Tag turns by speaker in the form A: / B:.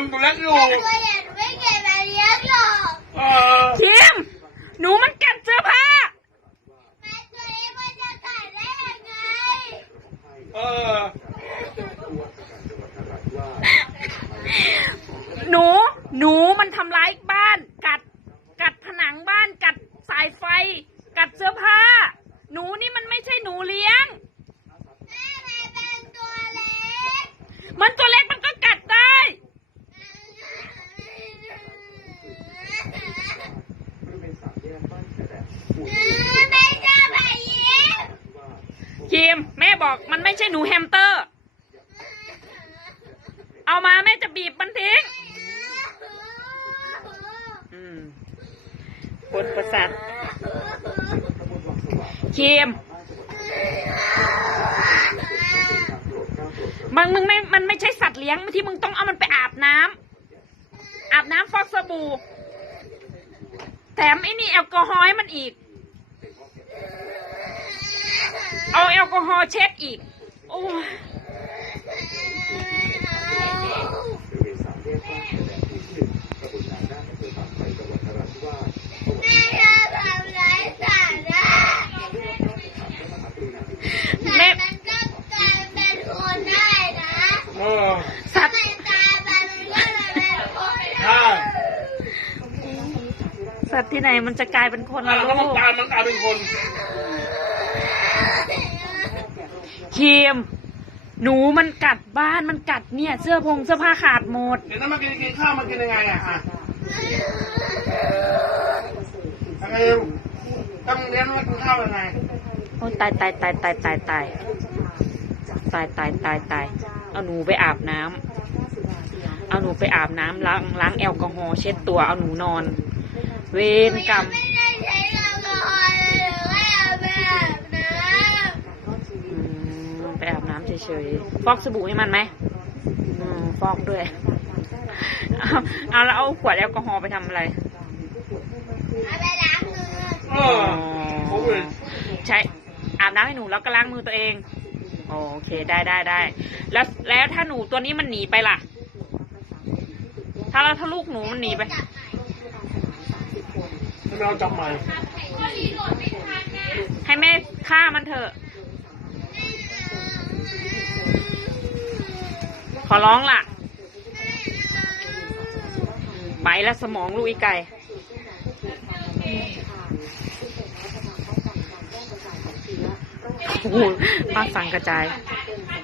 A: ำกูรักอยู่ท
B: ีมหนูมันกัดเสื้อผ้า
C: แม่ตัว
A: เออ
B: หนู หนูมันทำร้ายบ้าน กัด กัดผนังบ้าน กัดสายไฟ กัดเสื้อผ้า หนูนี่มันไม่ใช่หนูเลี้ยง
C: แม่แม่เป็นตัวเล็ก
B: มันตัวเล็ก คิมแม่บอกมันไม่ใช่หนูแฮมสเตอร์ เอามาแม่จะบีบมันทิ้งปวดประสาทคิมมันมึงไม่ มันไม่ใช่สัตว์เลี้ยงที่มึงต้องเอามันไปอาบน้ำอาบน้ำฟอกสบู่ แถมไอ้นี่แอลกอฮอล์ให้มันอีก เอาแอลกอฮอล์เช็ดอีก โอ้
C: แม่
B: สัตว์สัตว์ที่ไหนมันจะกลายเป็นคนแล้วลูก มันกล
A: ายเป็นคน
B: ครีมหนูมันกัดบ้านมันกัดเนี่ย เสื้อพงเสื้อผ้าขาดหมด
A: เดี๋ยวถ้ามากินกินข้าวมากินยังไงอะฮะยังไงต้องเลี้ยงมากินข้าวยังไง
B: โอ้ตายตายตายตายตายตายตายตายตายตายเอาหนูไปอาบน้ำเอาหนูไปอาบน้ำล้างล้างแอลกอฮอล์เช็ดตัวเอาหนูนอน เวรกรรมไม
C: ่ได้ใช้แอลกอฮอล์เลยหรือว่าเอาไปอาบน้
B: อืมไป อาบน้ำเฉยๆ ฟอกสบู่ให้มันไหมอืมฟอกด้วย เอาเอาแล้วเอาขวดแอลกอฮอล์ไปทำอะไรำ
C: เอาไปล้างมือ
A: เออ
B: โอ้ยใช่อาบน้ำให้หนูแล้วก็ล้างมือตัวเอง โอเคได้ได้ได้ แล้วแล้วถ้าหนูตัวนี้มันหนีไปล่ะ ถ้าเราถ้าลูกหนูมันหนีไป
C: ใ
A: ห้เราจับใหม่
B: ให้แม่ฆ่ามันเถอะ ขอร้องล่ะ ไปแล้วสมองลูกอีไก่โอ้โหป้าสั่งกระจาย